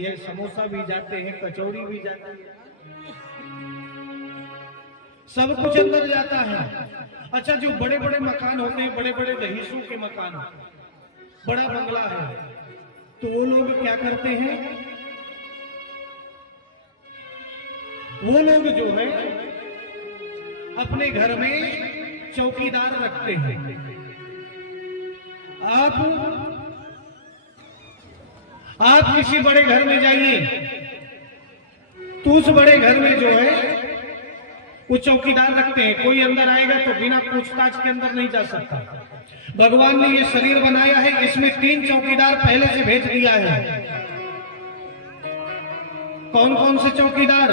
है, समोसा भी जाते हैं, कचौड़ी भी जाती है, सब कुछ अंदर जाता है। अच्छा, जो बड़े बड़े मकान होते हैं, बड़े बड़े रईसों के मकान, बड़ा बंगला है, तो वो लोग क्या करते हैं, वो लोग जो है अपने घर में चौकीदार रखते हैं। आप किसी बड़े घर में जाइए तो उस बड़े घर में जो है वो चौकीदार रखते हैं। कोई अंदर आएगा तो बिना पूछताछ के अंदर नहीं जा सकता। भगवान ने ये शरीर बनाया है, इसमें 3 चौकीदार पहले से भेज दिया है। कौन कौन से चौकीदार?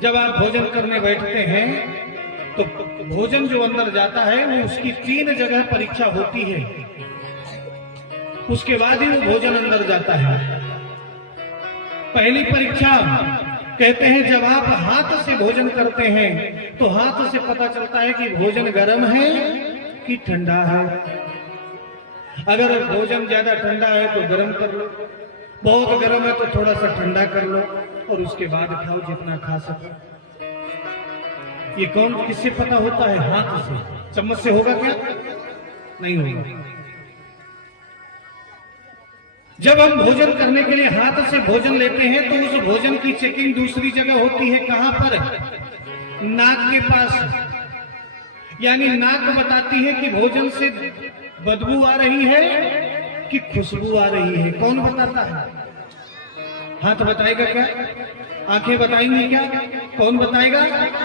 जब आप भोजन करने बैठते हैं तो भोजन जो अंदर जाता है वो उसकी 3 जगह परीक्षा होती है, उसके बाद ही वो भोजन अंदर जाता है। पहली परीक्षा कहते हैं जब आप हाथ से भोजन करते हैं तो हाथ से पता चलता है कि भोजन गर्म है कि ठंडा है। अगर भोजन ज्यादा ठंडा है तो गर्म कर लो, बहुत गर्म है तो थोड़ा सा ठंडा कर लो और उसके बाद खाओ जितना खा सको। ये कौन किससे पता होता है? हाथ से। चम्मच से होगा क्या? नहीं होगा। जब हम भोजन करने के लिए हाथ से भोजन लेते हैं तो उस भोजन की चेकिंग दूसरी जगह होती है। कहां पर? नाक के पास। यानी नाक बताती है कि भोजन से बदबू आ रही है कि खुशबू आ रही है। कौन बताता है? हाथ बताएगा क्या? आंखें बताएंगी क्या? कौन बताएगा?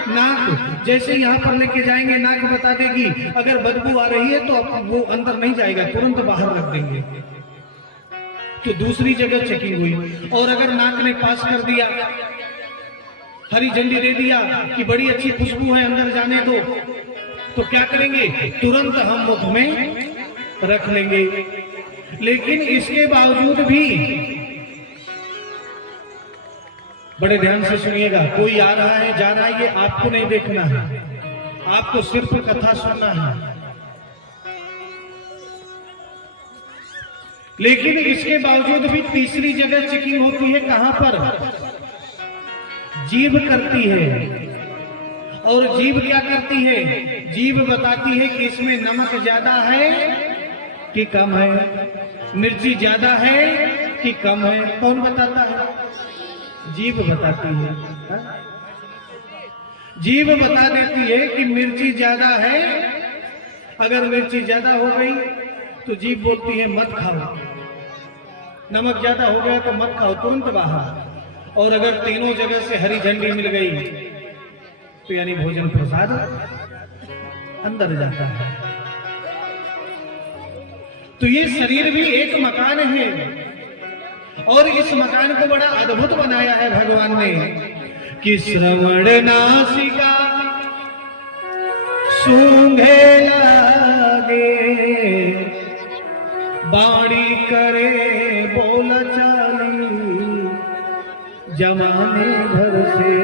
नाक। जैसे यहां पर लेके जाएंगे नाक बता देगी। अगर बदबू आ रही है तो वो अंदर नहीं जाएगा, तुरंत बाहर रख देंगे। तो दूसरी जगह चेकिंग हुई। और अगर नाक ने पास कर दिया, हरी झंडी दे दिया कि बड़ी अच्छी खुशबू है, अंदर जाने दो, तो क्या करेंगे? तुरंत हम मुख में रख लेंगे। लेकिन इसके बावजूद भी बड़े ध्यान से सुनिएगा, कोई आ रहा है जा रहा है ये आपको नहीं देखना है, आपको सिर्फ कथा सुनना है। लेकिन इसके बावजूद भी तीसरी जगह चेकिंग होती है। कहां पर? जीभ करती है। और जीभ क्या करती है? जीभ बताती है कि इसमें नमक ज्यादा है कि कम है, मिर्ची ज्यादा है कि कम है। कौन बताता है? जीभ बताती है। जीभ बता देती है कि मिर्ची ज्यादा है। अगर मिर्ची ज्यादा हो गई तो जीभ बोलती है मत खाओ। नमक ज्यादा हो गया तो मत खाओ, तुरंत बाहर। और अगर तीनों जगह से हरी झंडी मिल गई तो यानी भोजन प्रसाद अंदर जाता है। तो ये शरीर भी एक मकान है और इस मकान को बड़ा अद्भुत बनाया है भगवान ने कि श्रवण नासिका सूंघे लागे, बाणी करे बोल चाली, जमाने भर से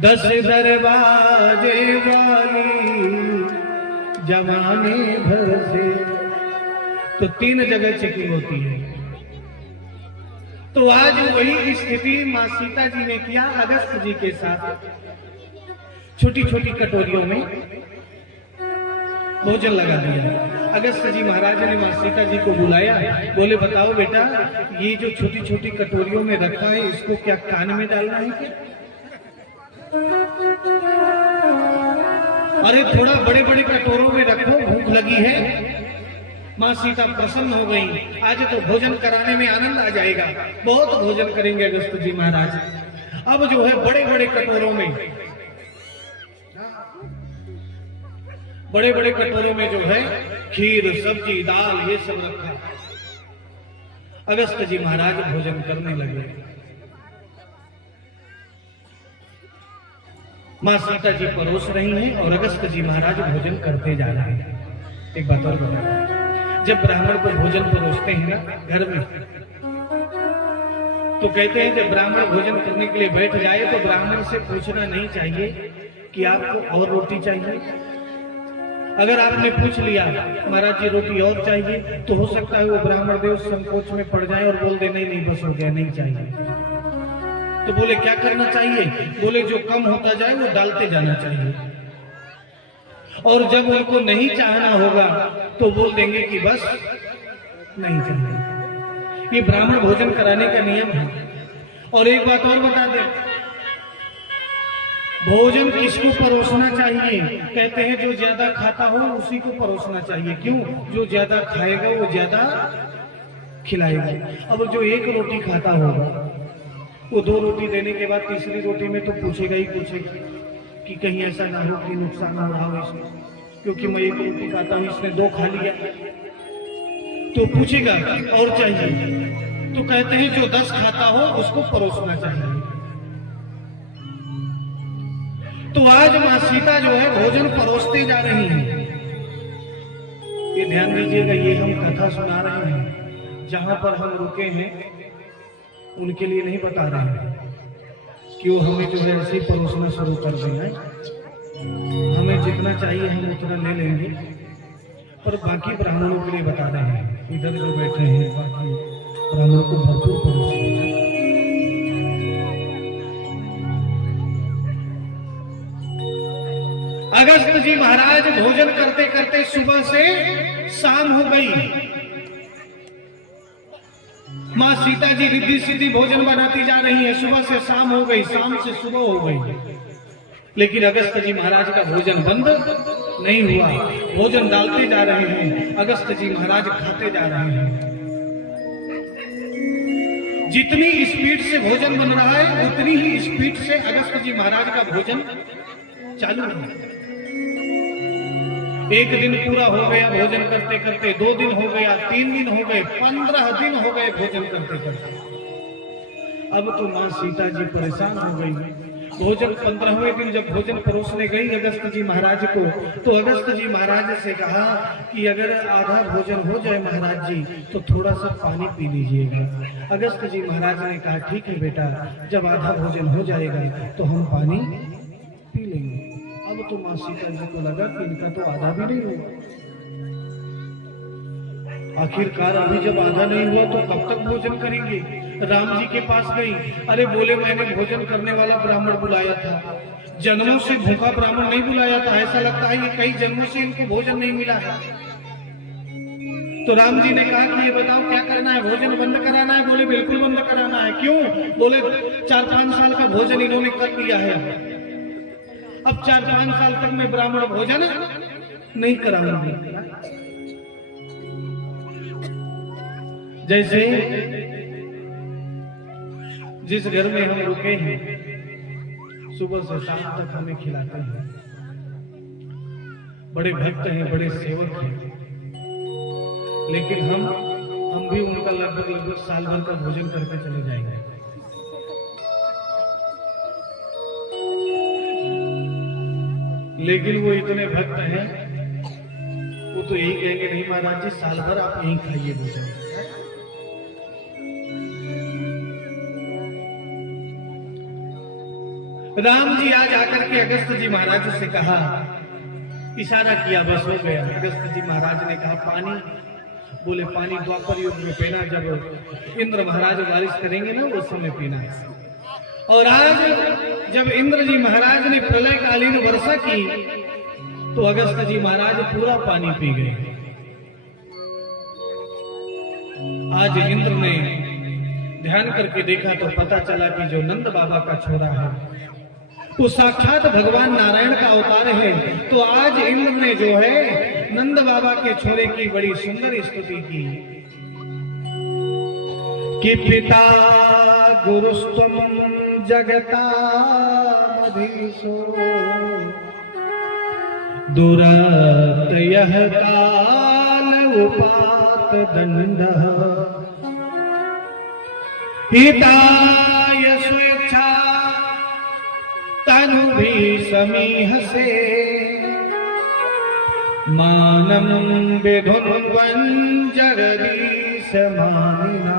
10 दरवाजे वाली, जमाने भर से। तो 3 जगह चेकिंग होती है। तो आज वही स्थिति मां सीता जी ने किया अगस्त जी के साथ। छोटी छोटी कटोरियों में भोजन लगा दिया। अगस्त जी महाराज ने मां सीता जी को बुलाया, बोले बताओ बेटा ये जो छोटी छोटी कटोरियों में रखा है इसको क्या कान में डालना है क्या? अरे थोड़ा बड़े बड़े कटोरों में रखो, भूख लगी है। मां सीता प्रसन्न हो गई। आज तो भोजन कराने में आनंद आ जाएगा, बहुत भोजन करेंगे अगस्त जी महाराज। अब जो है बड़े बड़े कटोरों में, बड़े बड़े कटोरों में जो है खीर सब्जी दाल ये सब रखा। अगस्त जी महाराज भोजन करने लगे। मां सीता जी परोस रही हैं और अगस्त जी महाराज भोजन करते जा रहे हैं। एक बात और बता, जब ब्राह्मण को भोजन परोसते हैं ना घर में, तो कहते हैं जब ब्राह्मण भोजन करने के लिए बैठ जाए तो ब्राह्मण से पूछना नहीं चाहिए कि आपको और रोटी चाहिए। अगर आपने पूछ लिया महाराज जी रोटी और चाहिए, तो हो सकता है वो ब्राह्मण देव संकोच में पड़ जाए और बोल दे नहीं नहीं बस हो गया, नहीं चाहिए। तो बोले क्या करना चाहिए? बोले जो कम होता जाए वो डालते जाना चाहिए, और जब उनको नहीं चाहना होगा तो बोल देंगे कि बस नहीं चाहिए। ये ब्राह्मण भोजन कराने का नियम है। और एक बात और बता दें, भोजन किसको परोसना चाहिए? कहते हैं जो ज्यादा खाता हो उसी को परोसना चाहिए। क्यों? जो ज्यादा खाएगा वो ज्यादा खिलाएगा। अब जो एक रोटी खाता होगा वो 2 रोटी देने के बाद तीसरी रोटी में तो पूछेगा ही पूछेगा कि कहीं ऐसा ना हो कि नुकसान हो रहा हो इसमें, क्योंकि मैं 1 रोटी खाता हूं, इसने 2 खा लिया, तो पूछेगा और चाहिए। तो कहते हैं जो 10 खाता हो उसको परोसना चाहिए। तो आज मां सीता जो है भोजन परोसते जा रही हैं। ये ध्यान दीजिएगा, ये हम कथा सुना रहे हैं, जहां पर हम रुके हैं उनके लिए नहीं बता रहे हैं कि वो हमें जो है ऐसे परोसना शुरू कर दें। हमें जितना चाहिए हम उतना ले लेंगे, पर बाकी ब्राह्मणों के लिए बता रहे हैं। इधर जो बैठे हैं बाकी ब्राह्मणों को भरपूर परोसें। अगस्त जी महाराज भोजन करते करते सुबह से शाम हो गई। मां सीता जी रिद्धि सिद्धि भोजन बनाती जा रही है। सुबह से शाम हो गई, शाम से सुबह हो गई, लेकिन अगस्त जी महाराज का भोजन बंद नहीं हुआ। भोजन डालते जा रहे हैं, अगस्त जी महाराज खाते जा रहे हैं। जितनी स्पीड से भोजन बन रहा है उतनी ही स्पीड से अगस्त जी महाराज का भोजन चालू है। 1 दिन पूरा हो गया भोजन करते करते, 2 दिन हो गया, 3 दिन हो गए, 15 दिन हो गए भोजन करते करते। अब तो मां सीता जी परेशान हो गई। भोजन 15वें दिन जब भोजन परोसने गई अगस्त जी महाराज को, तो अगस्त जी महाराज से कहा कि अगर आधा भोजन हो जाए महाराज जी तो थोड़ा सा पानी पी लीजिएगा। अगस्त जी महाराज ने कहा ठीक है बेटा, जब आधा भोजन हो जाएगा तो हम पानी पी लेंगे। अब तो मां सीता जी को लगा कि इनका तो आधा भी नहीं हुआ। आखिरकार अभी जब आधा नहीं हुआ तो कब तक भोजन करेंगे? राम जी के पास गई। अरे बोले मैंने भोजन करने वाला ब्राह्मण बुलाया था, जन्मों से भूखा ब्राह्मण नहीं बुलाया था। ऐसा लगता है कि कई जन्मों से इनको भोजन नहीं मिला है। तो राम जी ने कहा कि ये बताओ क्या करना है, भोजन बंद कराना है? बोले बिल्कुल बंद कराना है। क्यों? बोले 4-5 साल का भोजन इन्होंने कर लिया है, अब 4-5 साल तक मैं ब्राह्मण भोजन नहीं कराऊंगी। जैसे जिस घर में हम रुके हैं सुबह से शाम तक हमें खिलाते हैं, बड़े भक्त हैं, बड़े सेवक हैं, लेकिन हम भी उनका लगभग साल भर का भोजन करके चले जाएंगे। लेकिन वो इतने भक्त हैं, वो तो यही कहेंगे नहीं महाराज जी साल भर आप यहीं खाइए भोजन। राम जी आज आकर के अगस्त जी महाराज से कहा, इशारा किया, बस हो गया। अगस्त जी महाराज ने कहा पानी। बोले पानी द्वापर युग में पीना, जब इंद्र महाराज बारिश करेंगे ना उस समय पीना है। और आज जब इंद्र जी महाराज ने प्रलयकालीन वर्षा की तो अगस्त जी महाराज पूरा पानी पी गए। आज इंद्र ने ध्यान करके देखा तो पता चला कि जो नंद बाबा का छोरा है वो साक्षात भगवान नारायण का अवतार है। तो आज इंद्र ने जो है नंद बाबा के छोरे की बड़ी सुंदर स्तुति की कि पिता गुरुस्त्वम जगता मधीसो दुरत यह काल उपात दंड हिताय स्वेच्छा तनु भी समीह से मानम विधुन्वन जगदीश मानिना।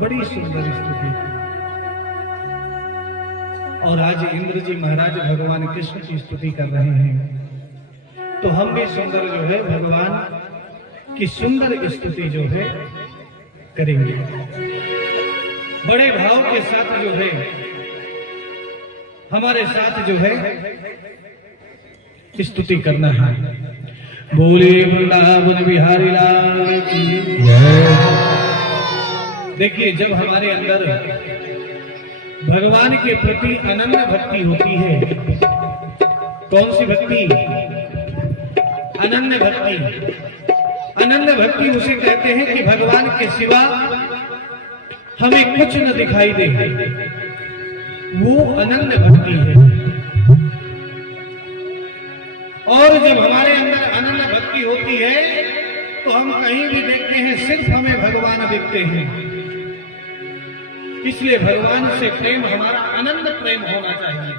बड़ी सुंदर स्तुति। और आज इंद्र जी महाराज भगवान कृष्ण की स्तुति कर रहे हैं, तो हम भी सुंदर जो है भगवान की सुंदर स्तुति जो है करेंगे। बड़े भाव के साथ जो है हमारे साथ जो है स्तुति करना है। बोले वृंदावन बिहारी लाल की जय। देखिए, जब हमारे अंदर भगवान के प्रति अनन्य भक्ति होती है, कौन सी भक्ति? अनन्य भक्ति। अनन्य भक्ति उसे कहते हैं कि भगवान के सिवा हमें कुछ न दिखाई दे, वो अनन्य भक्ति है। और जब हमारे अंदर अनन्य भक्ति होती है तो हम कहीं भी देखते हैं सिर्फ हमें भगवान दिखते हैं। इसलिए भगवान से प्रेम हमारा अनन्य प्रेम होना चाहिए।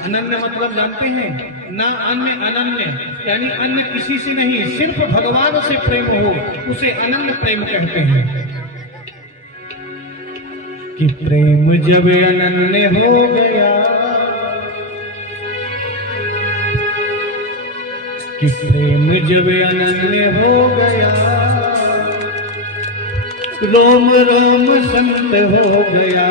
अनन्य मतलब जानते हैं ना? अन्य अनन्य यानी अन्य किसी से नहीं, सिर्फ भगवान से प्रेम हो उसे अनन्य प्रेम कहते हैं। कि प्रेम जब अनन्य हो गया, कि प्रेम जब अनन्य हो गया, रोम रोम संत हो गया।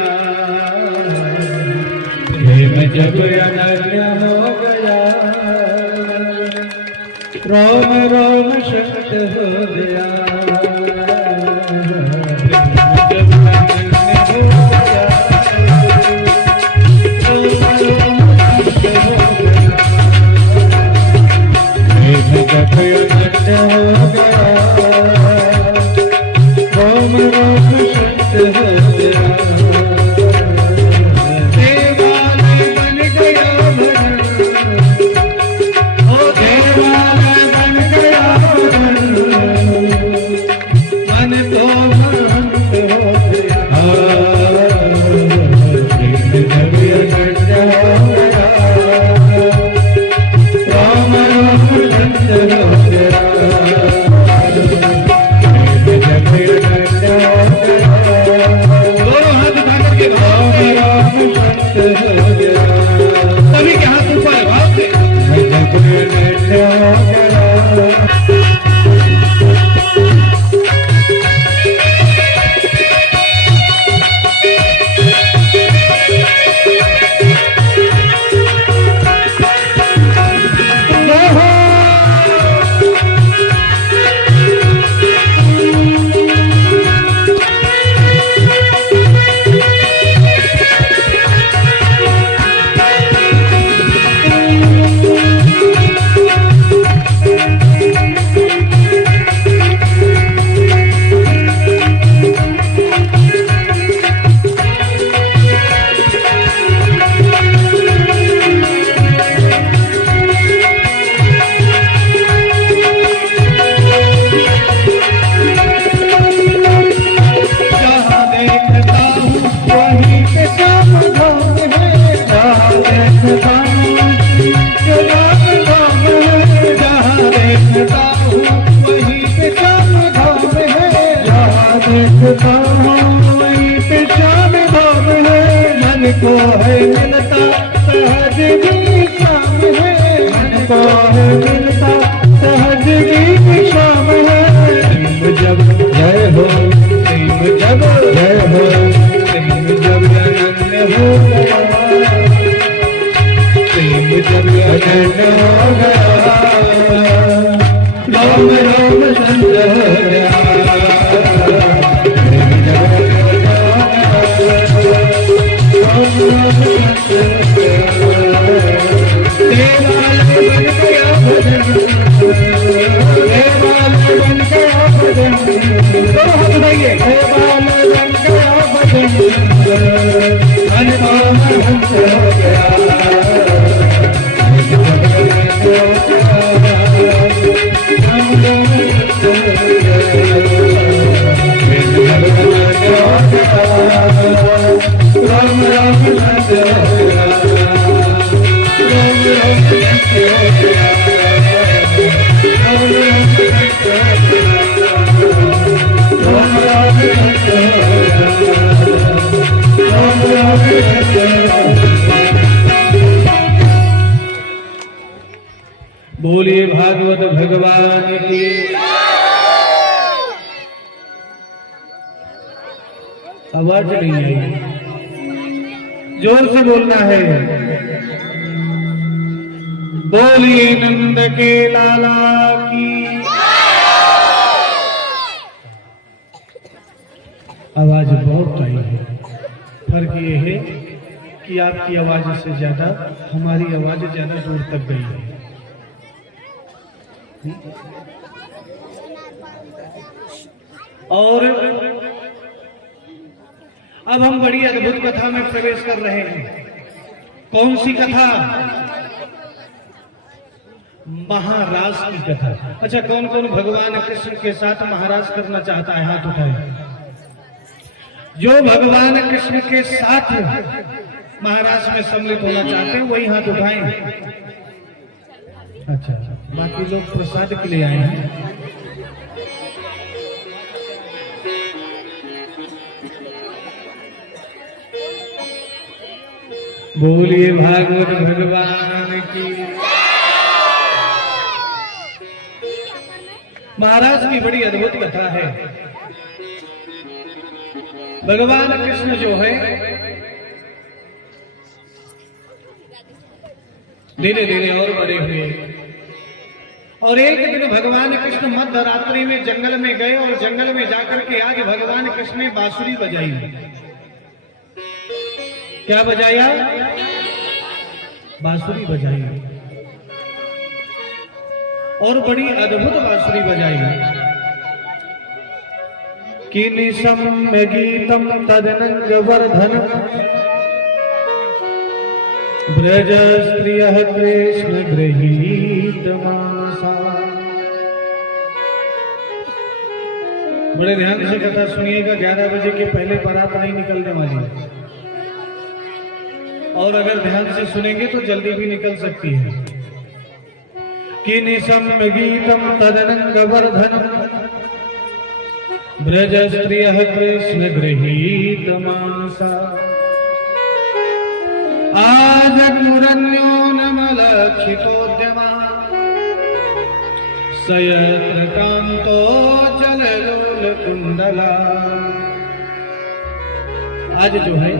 प्रेम जब अनन्य हो गया, रोम रोम संत हो गया। को है मिलता सहज भी शाम है, मन को है मिलता सहज भी शाम है। प्रेम जब जय हो, प्रेम जब जय हो, प्रेम जब अनन्य हो गया, प्रेम जब अनन्य हो गया, राम राम संत हो गया। बोलिए भागवत भगवान की। आवाज नहीं आई, जोर से बोलना है। बोलिए नंद के लाला की। आवाज बहुत आई है। फर्क ये है कि आपकी आवाज से ज्यादा हमारी आवाज ज्यादा दूर तक गई है। और अब हम बड़ी अद्भुत कथा में प्रवेश कर रहे हैं। कौन सी कथा? महाराज की कथा। अच्छा, कौन कौन भगवान कृष्ण के साथ महाराज करना चाहता है? हाथ उठाए। जो भगवान कृष्ण के साथ महाराज में सम्मिलित होना चाहते हैं वही हाथ उठाएं। अच्छा, बाकी लोग प्रसाद के लिए आए हैं। बोलिए भागवत भगवान की। महाराज की बड़ी अद्भुत कथा है। भगवान कृष्ण जो है धीरे धीरे और बड़े हुए, और एक दिन भगवान कृष्ण मध्य रात्रि में जंगल में गए, और जंगल में जाकर के आज भगवान कृष्ण ने बांसुरी बजाई। क्या बजाया? बांसुरी बजाई, और बड़ी अद्भुत बांसुरी बजाई। किनिशम गीतम तदनंग वर्धन ब्रज स्त्रियः कृष्ण गृहीत मानसा। बड़े ध्यान से कथा सुनिएगा। 11 बजे के पहले बारात नहीं निकलने वाली, और अगर ध्यान से सुनेंगे तो जल्दी भी निकल सकती है। किनिशम गीतम तदनंग वर्धनम ब्रज स्त्रियः कृष्ण गृहीत मानसा। आजग्मुरन्यो नमलक्षितोद्यमा सयत्र कांतो जललोल कुंडला। आज जो है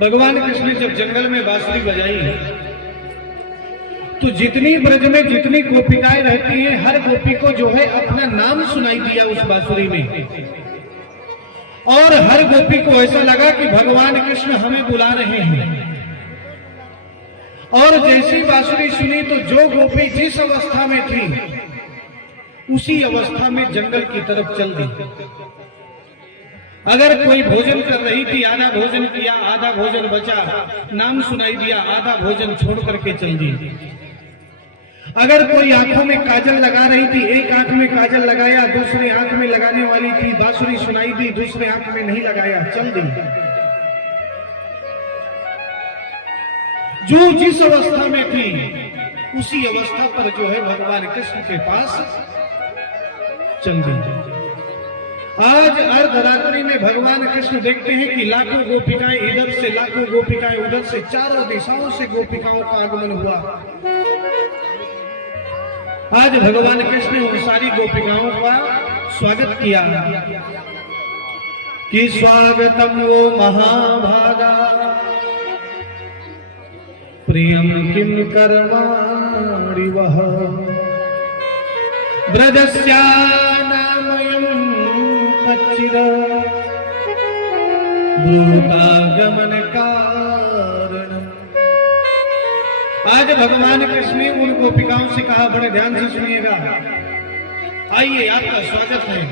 भगवान कृष्ण ने जब जंगल में बांसुरी बजाई तो जितनी ब्रज में जितनी गोपिकाएं रहती हैं, हर गोपी को जो है अपना नाम सुनाई दिया उस बांसुरी में, और हर गोपी को ऐसा लगा कि भगवान कृष्ण हमें बुला रहे हैं। और जैसी बांसुरी सुनी तो जो गोपी जिस अवस्था में थी उसी अवस्था में जंगल की तरफ चल दी। अगर कोई भोजन कर रही थी, आधा भोजन किया, आधा भोजन बचा, नाम सुनाई दिया, आधा भोजन छोड़ करके चल दी। अगर कोई आंखों में काजल लगा रही थी, एक आंख में काजल लगाया, दूसरी आंख में लगाने वाली थी, बांसुरी सुनाई दी, दूसरे आंख में नहीं लगाया, चल दी। जो जिस अवस्था में थी उसी अवस्था पर जो है भगवान कृष्ण के पास चल दी। आज अर्धरात्रि में भगवान कृष्ण देखते हैं कि लाखों गोपिकाएं इधर से, लाखों गोपिकाएं उधर से, चारों दिशाओं से गोपिकाओं का आगमन हुआ। आज भगवान कृष्ण ने उन सारी गोपिकाओं का स्वागत किया कि स्वागतम वो महाभागा प्रियम किम कर्माणि वह ब्रजस्यानामयं कच्चिद भूतागमन कारणम्। आज भगवान कृष्ण ने उन गोपिकाओं से कहा, बड़े ध्यान से सुनिएगा, आइए आपका स्वागत है।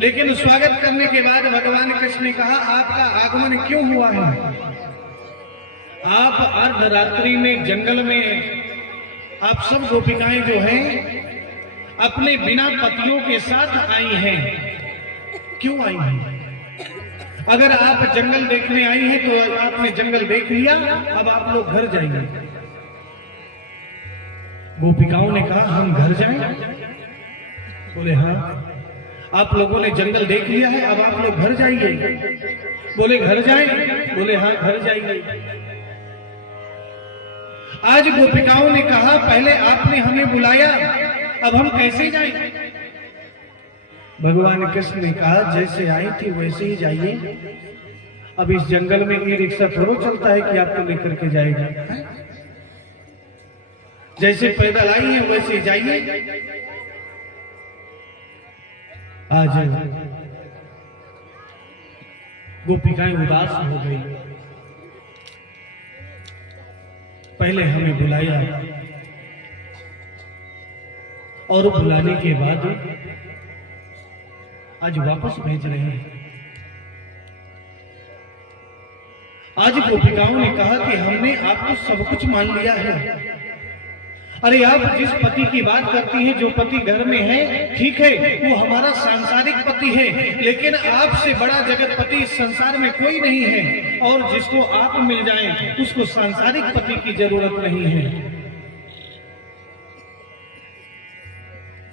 लेकिन स्वागत करने के बाद भगवान कृष्ण ने कहा, आपका आगमन क्यों हुआ है? आप अर्धरात्रि में जंगल में आप सब गोपिकाएं जो हैं अपने बिना पतियों के साथ आई हैं। क्यों आई हैं? अगर आप जंगल देखने आई हैं तो आपने जंगल देख लिया, अब आप लोग घर जाएंगे। गोपिकाओं ने कहा, हम घर जाएं? बोले हाँ। आप लोगों ने जंगल देख लिया है, अब आप लोग घर जाइए। बोले घर जाएं? बोले हाँ घर जाएंगे। आज गोपिकाओं ने कहा पहले आपने हमें बुलाया, अब हम कैसे जाएं? भगवान कृष्ण ने कहा जैसे आई थी वैसे ही जाइए। अब इस जंगल में ई रिक्शा थोड़ा चलता है कि आपको लेकर के जाएगा। जैसे पैदल आई है वैसे जाइए। आज गोपिकाएं उदास हो गई। पहले हमें बुलाया और बुलाने के बाद आज वापस भेज रहे हैं। आज गोपिकाओं ने कहा कि हमने आपको सब कुछ मान लिया है। अरे आप जिस पति की बात करती हैं, जो पति घर में है, ठीक है, वो हमारा सांसारिक पति है, लेकिन आपसे बड़ा जगतपति इस संसार में कोई नहीं है, और जिसको आप मिल जाएं उसको सांसारिक पति की जरूरत नहीं है।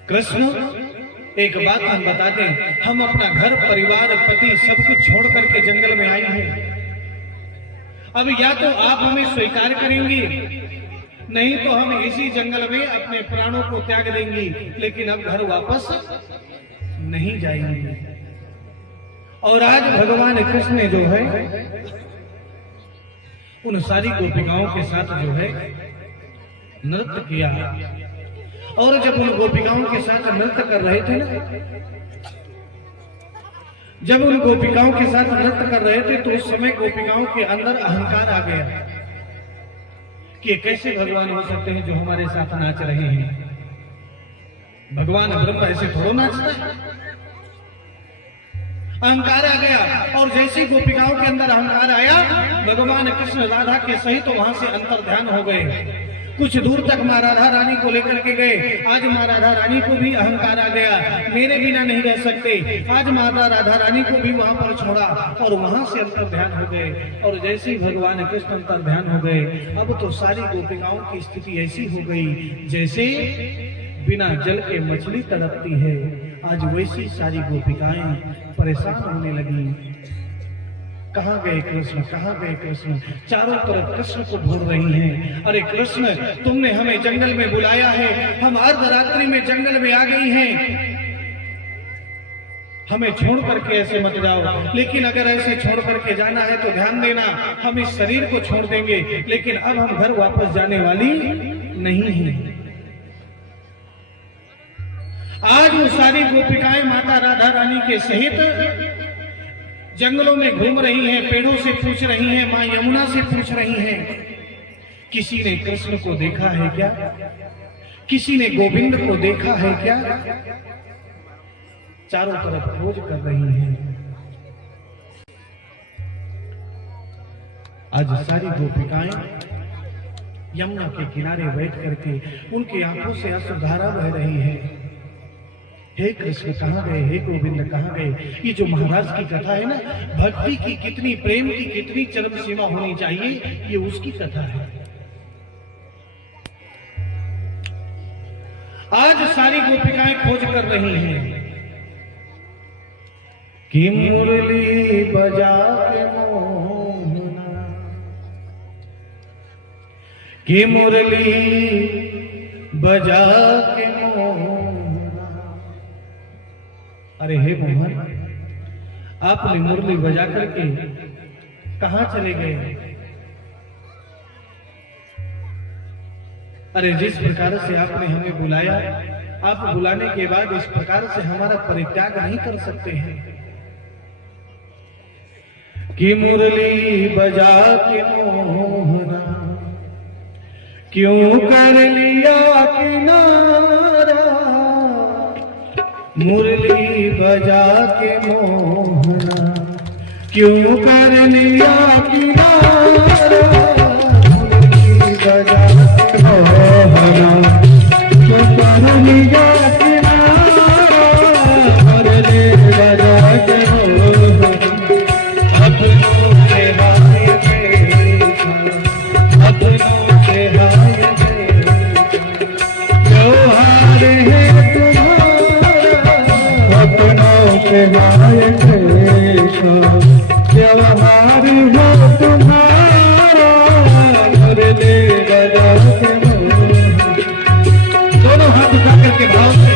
कृष्ण, एक बात हम बता दें, हम अपना घर परिवार पति सब कुछ छोड़ करके जंगल में आए हैं। अब या तो आप हमें स्वीकार करेंगी, नहीं तो हम इसी जंगल में अपने प्राणों को त्याग देंगी, लेकिन अब घर वापस नहीं जाएंगे। और आज भगवान कृष्ण ने जो है उन सारी गोपिकाओं के साथ जो है नृत्य किया। और जब उन गोपिकाओं के साथ नृत्य कर रहे थे ना, जब उन गोपिकाओं के साथ नृत्य कर रहे थे तो उस समय गोपिकाओं के अंदर अहंकार आ गया कि कैसे भगवान हो सकते हैं जो हमारे साथ नाच रहे हैं। भगवान ब्रह्म ऐसे थोड़ा नाचता है। अहंकार आ गया, और जैसे गोपिकाओं के अंदर अहंकार आया, भगवान कृष्ण राधा के सहित तो वहां से अंतर ध्यान हो गए। कुछ दूर तक माँ राधा रानी को लेकर के गए। आज माँ राधा रानी को भी अहंकार आ गया, मेरे बिना नहीं रह सकते। आज माता राधा रानी को भी वहां पर छोड़ा और वहां से अंतर ध्यान हो गए। और जैसे ही भगवान कृष्ण अंतर ध्यान हो गए, अब तो सारी गोपिकाओं की स्थिति ऐसी हो गई जैसे बिना जल के मछली तड़पती है। आज वैसी सारी गोपिकाएं परेशान होने लगी। कहाँ गए कृष्ण, कहाँ गए कृष्ण? चारों तरफ कृष्ण को ढूंढ रही हैं। अरे कृष्ण, तुमने हमें जंगल में बुलाया है, हम अर्धरात्रि में जंगल में आ गई हैं, हमें छोड़ करके ऐसे मत जाओ। लेकिन अगर ऐसे छोड़ करके जाना है तो ध्यान देना, हम इस शरीर को छोड़ देंगे, लेकिन अब हम घर वापस जाने वाली नहीं हैं। आज वो सारी गोपिकाएं माता राधा रानी के सहित जंगलों में घूम रही हैं, पेड़ों से पूछ रही हैं, मां यमुना से पूछ रही हैं, किसी ने कृष्ण को देखा है क्या? किसी ने गोविंद को देखा है क्या? चारों तरफ खोज कर रही हैं। आज सारी गोपिकाएं यमुना के किनारे बैठ करके उनकी आंखों से अश्रुधारा बह रही है। हे कृष्ण कहाँ गए, हे गोविंद कहाँ गए? ये जो महाराज की कथा है ना, भक्ति की कितनी, प्रेम की कितनी चरम सीमा होनी चाहिए, ये उसकी कथा है। आज सारी गोपिकाएं खोज कर रही हैं कि मुरली बजा के मोहना, कि मुरली बजा के मोहना। अरे हे मोहन, आपने मुरली बजा करके कहां चले गए? अरे जिस प्रकार से आपने हमें बुलाया, आप बुलाने के बाद इस प्रकार से हमारा परित्याग नहीं कर सकते हैं। कि मुरली बजा के मोहना, क्यों कर लिया किनारा? मुरली बजा के मोहना, क्यों कर लिया किनारा? मुरली बजा के मोहना, क्यों कर लिया किनारा? मुरली बजा के मोहना, अपनों से हाय देखा, अपनों से हाय देखा, त्योहार है हाय कृष्ण, त्योहार हो तुम्हारा। मुरली बजा के भाव से।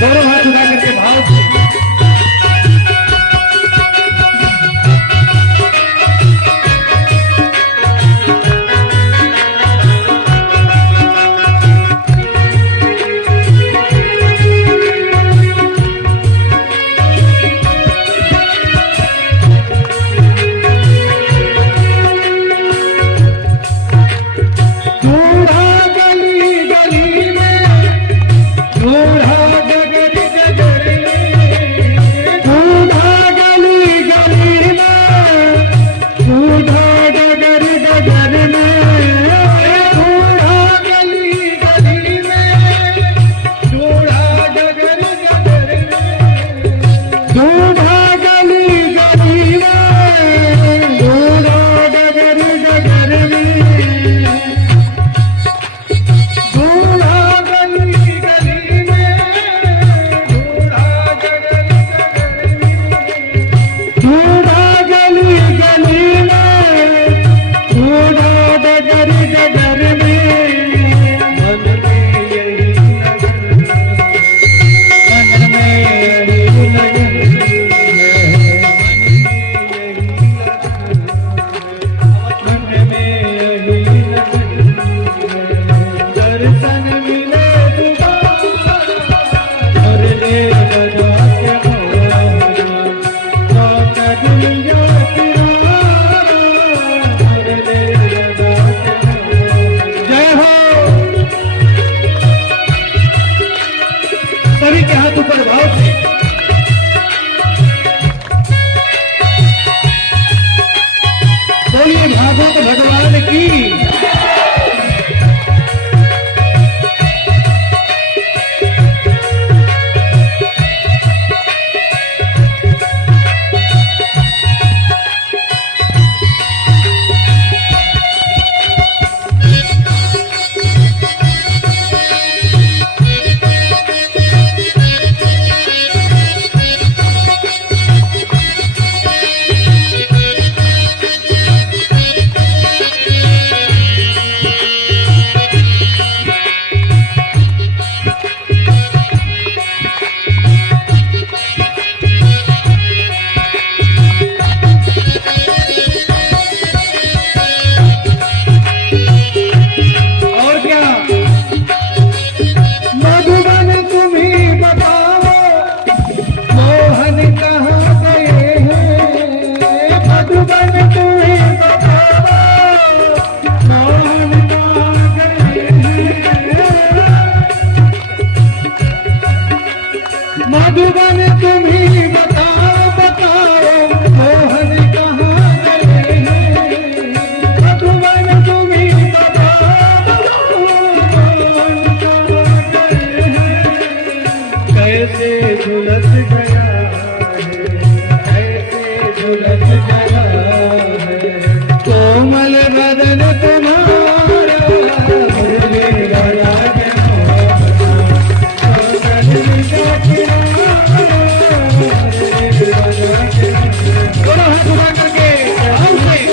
दोनों हाथ उठा करके भाव से। सभी के हाथ ऊपर भाव से। बोलिए भागवत भगवान की। मधुबन तुम ही बताओ बताओ मोहन कहाँ गए हैं। मधुबन तुम ही बताओ मोहन कहाँ गए हैं। कैसे झुलस गया है, कैसे झुलस गया है कोमल बदन तुम्हारा मुरली गया है। दोनों हाथ उठा करके भाव से।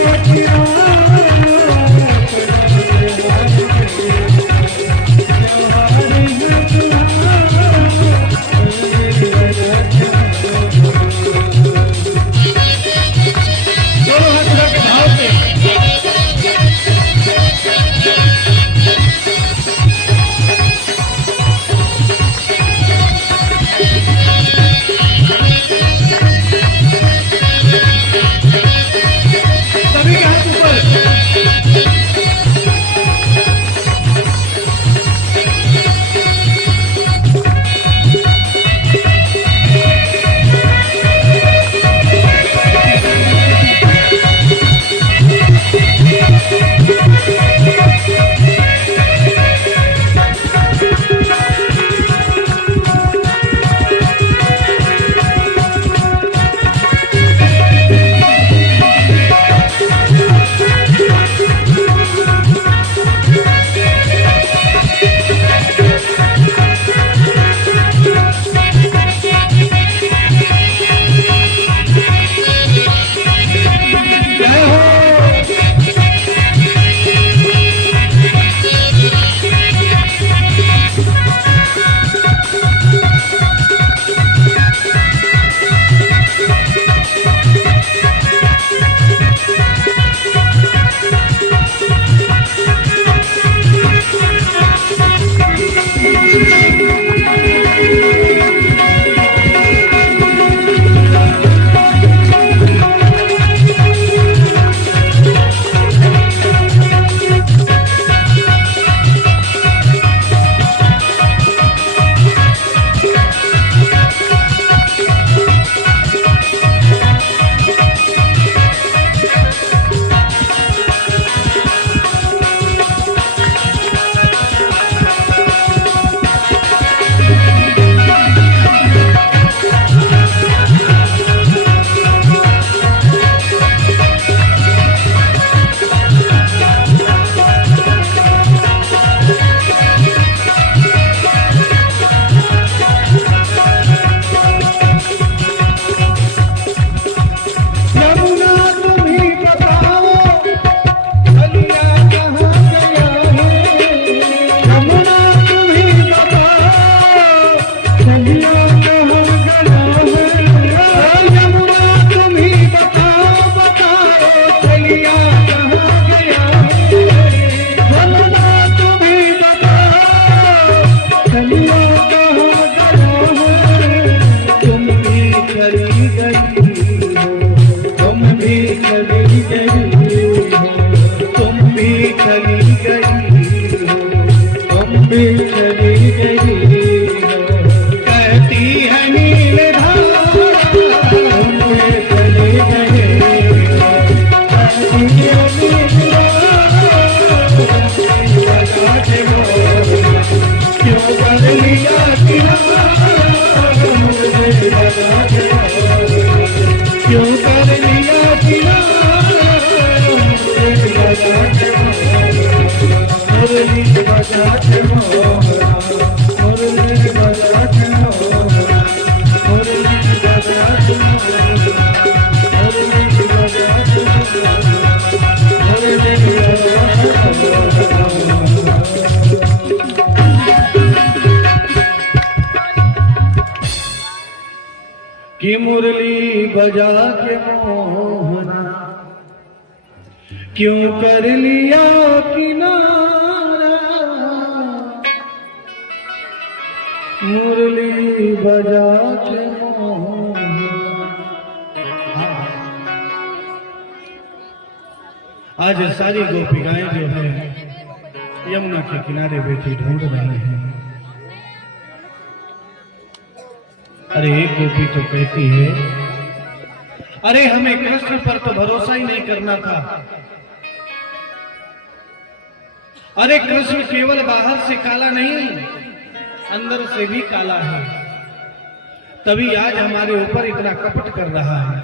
कि मुरली बजा के मोहना क्यों कर लिया किनारा, मुरली बजा के मोहना। आज सारी गोपिकाएं जो है यमुना के किनारे बैठी ढूंढ रही हैं। अरे एक गोपी तो कहती है, अरे हमें कृष्ण पर तो भरोसा ही नहीं करना था। अरे कृष्ण केवल बाहर से काला नहीं, अंदर से भी काला है, तभी आज हमारे ऊपर इतना कपट कर रहा है।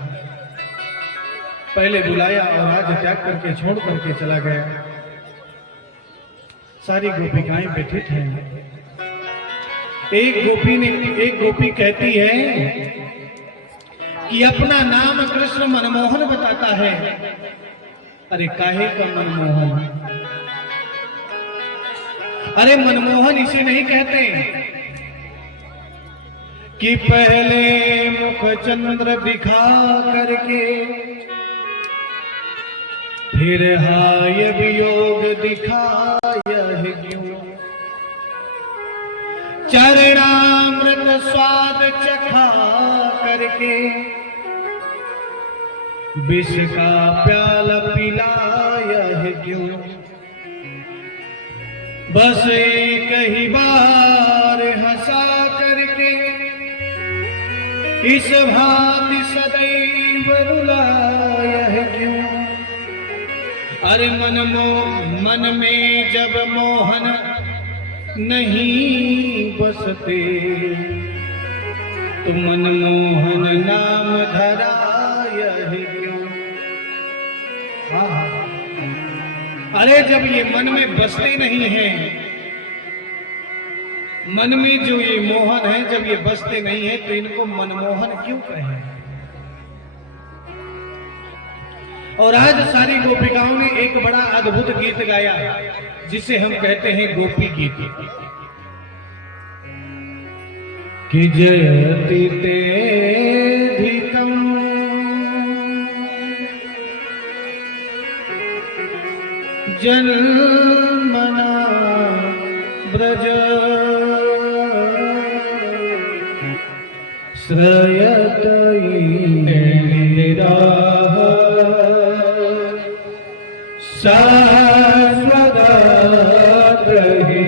पहले बुलाया और आज त्याग करके छोड़ करके चला गया। सारी गोपिकाएं व्यथित हैं। एक गोपी कहती है कि अपना नाम कृष्ण मनमोहन बताता है। अरे काहे का मनमोहन? अरे मनमोहन इसे नहीं कहते कि पहले मुख चंद्र दिखा करके फिर हाय वियोग दिखाया है क्यों, चरणामृत स्वाद चखा करके विष का प्याला पिलाया है क्यों, बस एक ही बार हंसा करके इस भांति सदैव रुलाया है क्यों। अरे मन में जब मोहन नहीं बसते तो मनमोहन नाम धराया है क्यों। अरे जब ये मन में बसते नहीं हैं, मन में जो ये मोहन है जब ये बसते नहीं है तो इनको मनमोहन क्यों कहें। और आज सारी गोपिकाओं ने एक बड़ा अद्भुत गीत गाया जिसे हम कहते हैं गोपी गीत। कि जयति तेधिकं जन्मना ब्रजेषु व्रज श्रयत इंदिरा शाश्वत रहे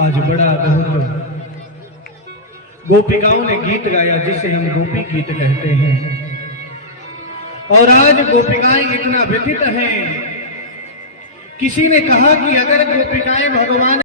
आज बड़ा बहुत गोपिकाओं ने गीत गाया जिसे हम गोपी गीत कहते हैं। और आज गोपिकाएं इतना व्यथित हैं, किसी ने कहा कि अगर गोपिकाएं भगवान